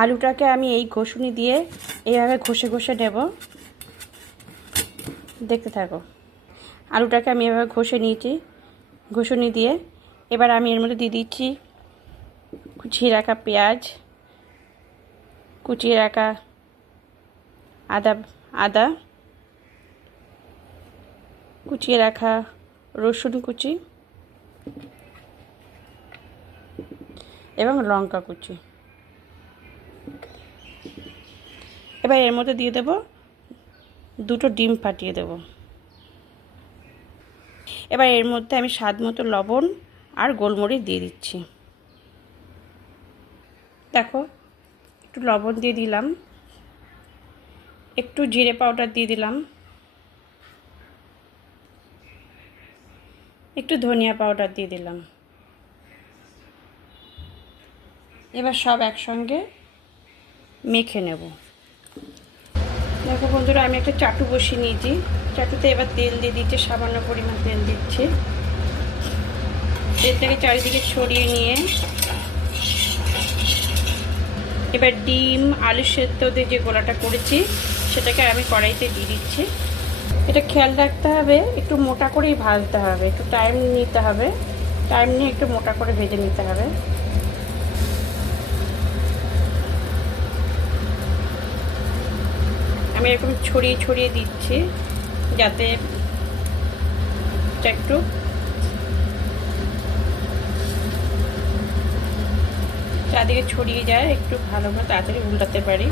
আলুটাকে আমি এই ঘষুনি দিয়ে এইভাবে ঘষে ঘষে নেব। দেখতে থাকো। আলুটাকে আমি এভাবে ঘষে নিয়েছি ঘষুনি দিয়ে। এবার আমি এর মধ্যে দিয়ে দিচ্ছি কুচিয়ে রাখা পেঁয়াজ, কুচিয়ে রাখা আদা, কুচিয়ে রাখা রসুন কুচি এবং লঙ্কা কুচি। এবার এর মধ্যে দিয়ে দেব 2টো ডিম ফাটিয়ে দেব। এবার এর মধ্যে আমি স্বাদ মতো লবণ আর গোলমরিচ দিয়ে দিচ্ছি। দেখো, একটু লবণ দিয়ে দিলাম, একটু জিরে পাউডার দিয়ে দিলাম, একটু ধনিয়া পাউডার দিয়ে দিলাম। এবার সব একসঙ্গে মেখে নেব। দেখো বন্ধুরা, আমি একটা চাটু বসিয়ে নিয়েছি। চাটুতে এবার তেল দিয়ে দিচ্ছি, সামান্য পরিমাণ তেল দিচ্ছি। তেলটাকে চারিদিকে ছড়িয়ে নিয়ে এবার ডিম আলু সেদ্ধ দিয়ে যে গোলাটা করেছি সেটাকে আমি কড়াইতে দিয়ে দিচ্ছি। এটা খেয়াল রাখতে হবে, একটু মোটা করেই ভাজতে হবে, একটু টাইম নিতে হবে, টাইম নিয়ে একটু মোটা করে ভেজে নিতে হবে। আমি এরকম ছড়িয়ে ছড়িয়ে দিচ্ছি যাতে একটু চারদিকে ছড়িয়ে যায়, একটু ভালোভাবে তাড়াতাড়ি উল্টাতে পারি।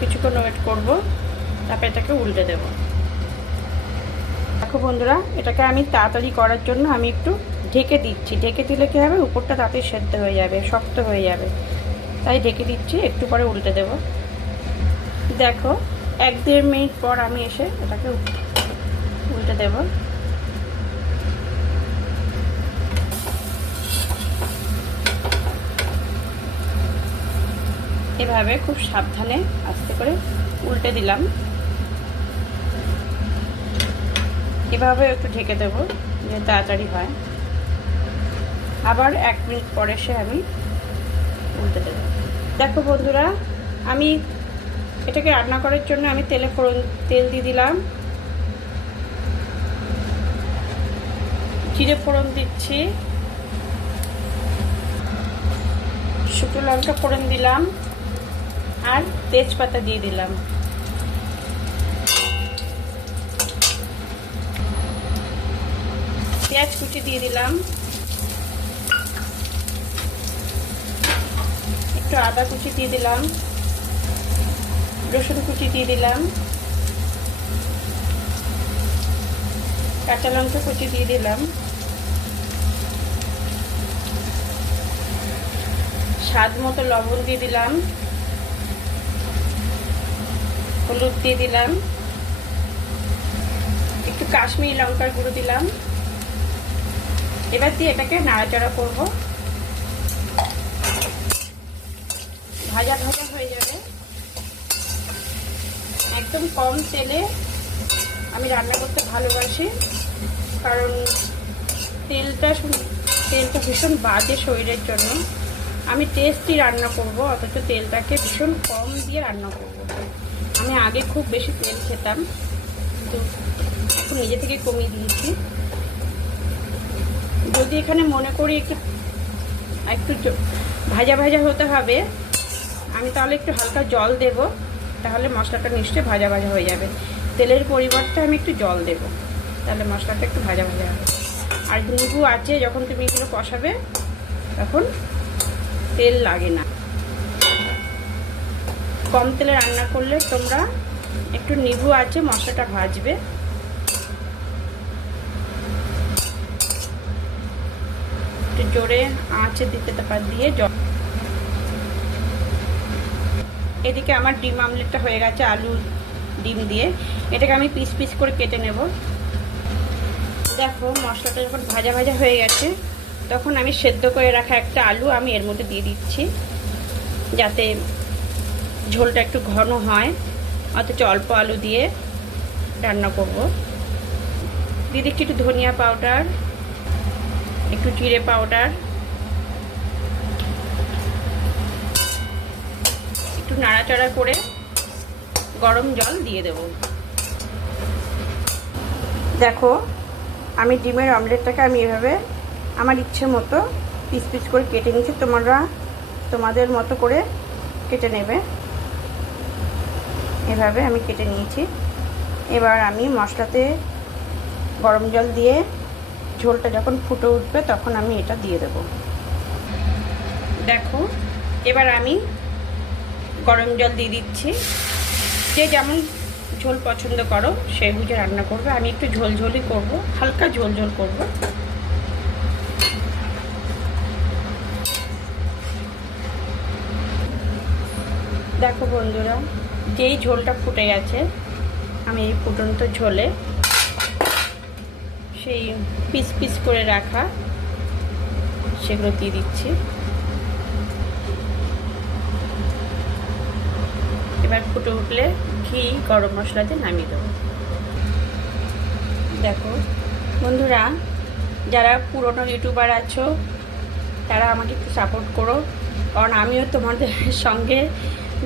কিছুক্ষণ ওয়েট করব, তারপরে এটাকে উল্টে দেব। দেখো বন্ধুরা, এটাকে আমি তাড়াতাড়ি করার জন্য আমি একটু ঢেকে দিচ্ছি। ঢেকে দিলে কী হবে, উপরটা তাড়াতাড়ি সেদ্ধ হয়ে যাবে, শক্ত হয়ে যাবে, তাই ঢেকে দিচ্ছি। একটু পরে উল্টে দেব। দেখো, 1-1.5 মিনিট পর আমি এসে এটাকে উল্টে দেব। এভাবে খুব সাবধানে আস্তে করে উল্টে দিলাম। এভাবে একটু ঢেকে দেবো যে তাড়াতাড়ি হয়। আবার 1 মিনিট পরে এসে আমি উল্টে দেব। দেখো বন্ধুরা, আমি এটাকে রান্না করার জন্য আমি তেল দিয়ে দিলাম, জিরে ফোড়ন দিচ্ছি, শুকনো লঙ্কা ফোড়ন দিলাম আর তেজপাতা দিয়ে দিলাম। পেঁয়াজ কুচি দিয়ে দিলাম, একটু আদা কুচি দিয়ে দিলাম, রসুন কুচি দিয়ে দিলাম, কাঁচা লঙ্কা কুচি দিয়ে দিলাম, স্বাদ মতো লবণ দিয়ে দিলাম, হলুদ দিয়ে দিলাম, একটু কাশ্মীরি লঙ্কার গুঁড়ো দিলাম। এবার দিয়ে এটাকে নাড়াচাড়া করব। ভাজা ভাজা হয়ে যাবে। একদম কম তেলে আমি রান্না করতে ভালোবাসি, কারণ তেলটা ভীষণ বাজে শরীরের জন্য। আমি টেস্টি রান্না করব, অথচ তেলটাকে ভীষণ কম দিয়ে রান্না করব। আমি আগে খুব বেশি তেল খেতাম, কিন্তু এখন নিজে থেকে কমিয়ে দিয়েছি। যদি এখানে মনে করি একটু ভাজা ভাজা হতে হবে, আমি তাহলে একটু হালকা জল দেব, তাহলে মশলাটা নিশ্চয়ই ভাজা ভাজা হয়ে যাবে। তেলের পরিবর্তে আমি একটু জল দেব, তাহলে মশলাটা একটু ভাজা ভাজা হবে। আর লেবু আছে, যখন তুমি এগুলো কষাবে তখন তেল লাগে না। কম তেলে রান্না করলে তোমরা একটু লেবু আছে মশলাটা ভাজবে। একটু জোরে আঁচে দিয়ে জল। এদিকে আমার ডিম আমলেটটা হয়ে গেছে আলু ডিম দিয়ে। এটাকে আমি পিস পিস করে কেটে নেব। দেখো, মশলাটা যখন ভাজা ভাজা হয়ে গেছে তখন আমি সেদ্ধ করে রাখা একটা আলু আমি এর মধ্যে দিয়ে দিচ্ছি, যাতে ঝোলটা একটু ঘন হয়। অথচ অল্প আলু দিয়ে রান্না করব। দিয়ে দিচ্ছি একটু ধনিয়া পাউডার, একটু জিরে পাউডার, একটু নাড়াচাড়া করে গরম জল দিয়ে দেব। দেখো আমি ডিমের অমলেটটাকে আমি এভাবে আমার ইচ্ছে মতো পিস পিস করে কেটে নিচ্ছি, তোমরা তোমাদের মতো করে কেটে নেবে। এভাবে আমি কেটে নিয়েছি। এবার আমি মশলাতে গরম জল দিয়ে ঝোলটা যখন ফুটে উঠবে তখন আমি এটা দিয়ে দেব। দেখো এবার আমি গরম জল দিয়ে দিচ্ছি। যে যেমন ঝোল পছন্দ করো সেই বুঝে রান্না করবে। আমি একটু ঝোলঝোলই করব, হালকা ঝোলঝোল করব। দেখো বন্ধুরা, যেই ঝোলটা ফুটে গেছে আমি এই ফুটন্ত ঝোলে সেই পিস পিস করে রাখা সেগুলো দিয়ে দিচ্ছি। এবার ফুটে উঠলে ঘি গরম মশলা দিয়ে নামিয়ে দেবো। দেখো বন্ধুরা, যারা পুরনো ইউটিউবার আছো তারা আমাকে একটু সাপোর্ট করো, কারণ আমিও তোমাদের সঙ্গে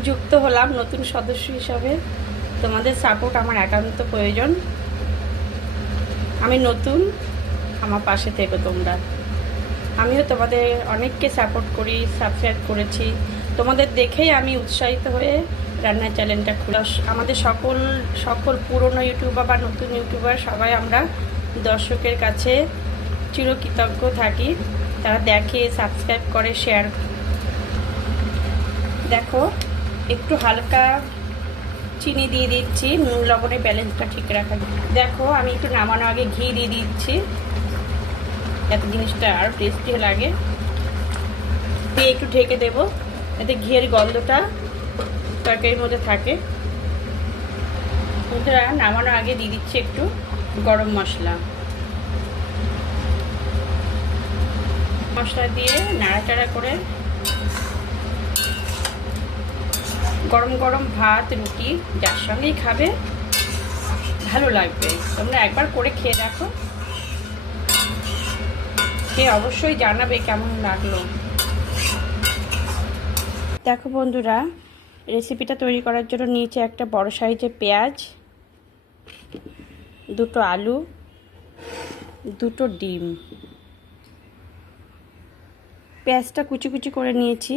যুক্ত হলাম নতুন সদস্য হিসাবে। তোমাদের সাপোর্ট আমার একান্ত প্রয়োজন। আমি নতুন, আমার পাশে থেকো তোমরা। আমিও তোমাদের অনেককে সাপোর্ট করি, সাবস্ক্রাইব করেছি। তোমাদের দেখেই আমি উৎসাহিত হয়ে রান্নার চ্যানেলটা খুলে। আমাদের সকল পুরনো ইউটিউবার বা নতুন ইউটিউবার সবাই আমরা দর্শকের কাছে চিরকৃতজ্ঞ থাকি। তারা দেখে, সাবস্ক্রাইব করে, শেয়ার। দেখো একটু হালকা চিনি দিয়ে দিচ্ছি, নুন লবণের ব্যালেন্সটা ঠিক রাখা। দেখো আমি একটু নামানোর আগে ঘি দিয়ে দিচ্ছি, এত জিনিসটা আরও টেস্টি লাগে। দিয়ে একটু ঢেকে দেবো যাতে ঘিয়ের গন্ধটা তরকারির মধ্যে থাকে। বন্ধুরা, নামানোর আগে দিয়ে দিচ্ছি একটু গরম মশলা। মশলা দিয়ে নাড়াচাড়া করে গরম গরম ভাত, রুটি যার সঙ্গেই খাবে ভালো লাগবে। তোমরা একবার করে খেয়ে দেখো, খেয়ে অবশ্যই জানাবে কেমন লাগলো। দেখো বন্ধুরা, রেসিপিটা তৈরি করার জন্য নিয়েছি একটা বড় সাইজের পেঁয়াজ, দুটো আলু, দুটো ডিম। পেঁয়াজটা কুচি কুচি করে নিয়েছি।